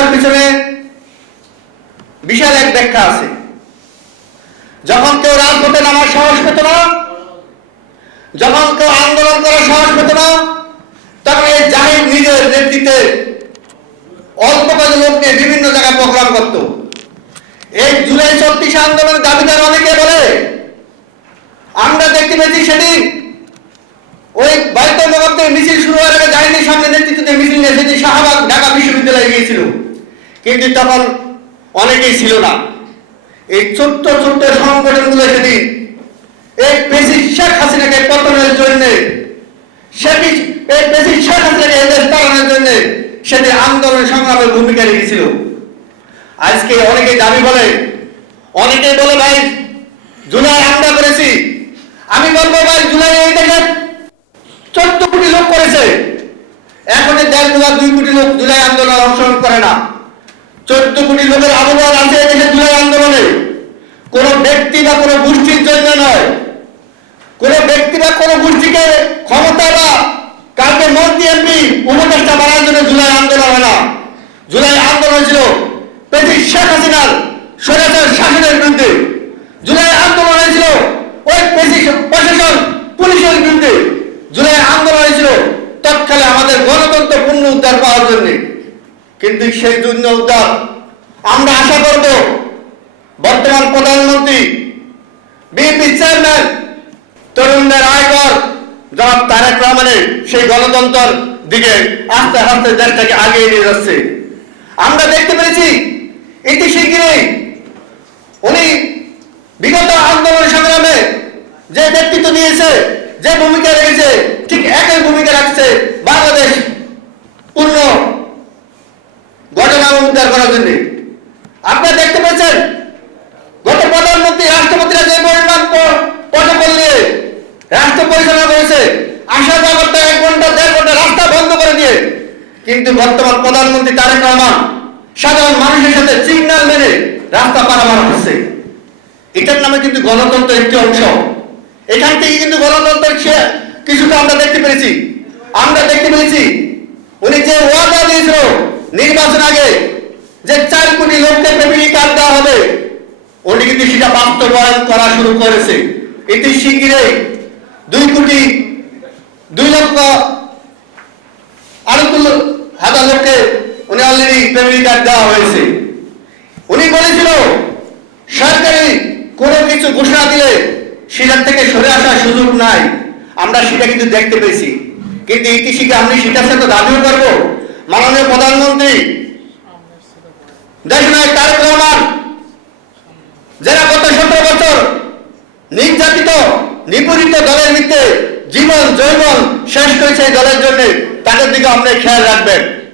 আসার পিছনে বিশাল এক ব্যাখ্যা আছে। যখন কেউ রাজপথে নামার সাহস পেত না, যখন কেউ আন্দোলন করার সাহস পেত না, তখন এই জাহিদ নিজের নেতৃত্বে অল্প কয়েক লোক নিয়ে বিভিন্ন জায়গায় প্রোগ্রাম করত। এই জুলাই ৩৬ আন্দোলনের দাবিদার অনেকে বলে, আমরা দেখতে পেয়েছি সেদিন ওই বাইতুল মোকাররম মিছিল শুরু হওয়ার আগে জাহিদের সামনে নেতৃত্ব দিয়ে মিছিল নিয়ে সেদিন শাহবাগ ঢাকা বিশ্ববিদ্যালয়ে গিয়েছিল, কিন্তু তখন অনেকেই ছিল না। এই ছোট্ট ছোট্ট সংগঠনগুলো সেদিন এই প্রেসিডেন্ট শেখ হাসিনাকে পতনের জন্য, এই প্রেসিডেন্ট শেখ হাসিনাকে এদেশ পালানোর জন্য সেদিন আন্দোলন সংগ্রামের ভূমিকা রেখেছিল। আজকে অনেকে দাবি বলে, অনেকেই বলে ভাই জুলাই আমরা করেছি। আমি বলবো ভাই জুলাই এই দেশে 14 কোটি লোক করেছে, এখন 1.5 বা 2 কোটি লোক জুলাই আন্দোলনে অংশগ্রহণ করে না। 14 কোটি লোকের আবহাওয়া আছে এদেশে জুলাই আন্দোলনে। কোন ব্যক্তি বা কোন গোষ্ঠীর জন্য নয়, কোন ব্যক্তি বা কোন গোষ্ঠীকে ক্ষমতা বা কাউকে মন্ত্রী এমপি উপদেষ্টা বানানোর জন্য জুলাই আন্দোলন হয় না। জুলাই আন্দোলন ছিল প্রেসিডেন্ট শেখ হাসিনার স্বৈরাচার শাসনের বিরুদ্ধে। জুলাই আন্দোলন হয়েছিল ওই প্রশাসন পুলিশের বিরুদ্ধে। জুলাই আন্দোলন হয়েছিল তৎকালে আমাদের গণতন্ত্র পূর্ণ উদ্ধার পাওয়ার জন্য। কিন্তু সেই জন্য উদ্ধার আমরা আশা করব বর্তমান প্রধানমন্ত্রী, বিএনপি চেয়ারম্যান, তরুণদের আয়কর জনাব তারেক রহমানের সেই গণতন্ত্রের দিকে আস্তে আস্তে দেশটাকে আগিয়ে নিয়ে যাচ্ছে। আমরা দেখতে পেরেছি এটি শিগগিরই উনি বিগত আন্দোলন সংগ্রামে যে নেতৃত্ব দিয়েছে, যে ভূমিকা রেখেছে, ঠিক একই ভূমিকা রাখছে বাংলাদেশ পূর্ণ ঘটনা উদ্ধার করার জন্য। আপনারা দেখতে পেয়েছেন গত প্রধানমন্ত্রী রাষ্ট্রপতিরা যে পরিমাণ প্রটোকল নিয়ে রাষ্ট্র পরিচালনা করেছে, আসা যাওয়া করতে 1 ঘন্টা 1.5 ঘন্টা রাস্তা বন্ধ করে দিয়ে, কিন্তু বর্তমান প্রধানমন্ত্রী তারেক রহমান সাধারণ মানুষের সাথে সিগন্যাল মেনে রাস্তা পারাপার করছে। এটার নামে কিন্তু গণতন্ত্রের একটি অংশ। এখান থেকে কিন্তু গণতন্ত্রের কিছুটা আমরা দেখতে পেরেছি। আমরা দেখতে পেরেছি উনি যে ওয়াদা দিয়েছিল নির্বাচন আগে যে 4 কোটি লোককে ফ্যামিলি কার্ড দেওয়া হবে, উনি কিন্তু সেটা বাস্তবায়ন করা শুরু করেছে। এটি শিগগিরই 2,02,00,000 লোককে উনি অলরেডি ফ্যামিলি কার্ড দেওয়া হয়েছে। উনি বলেছিল সরকারি কোনো কিছু ঘোষণা দিলে সেটার থেকে সরে আসার সুযোগ নাই। আমরা সেটা কিন্তু দেখতে পেয়েছি। কিন্তু ইতিহাসে আমি সেটার সাথে দাবিও করবো মাননীয় প্রধানমন্ত্রী দেশনায়ক তারেক রহমান, যারা গত 17 বছর নির্যাতিত নিপীড়িত দলের মধ্যে জীবন যৌবন শেষ করেছে এই দলের জন্য, তাদের দিকে আপনি খেয়াল রাখবেন।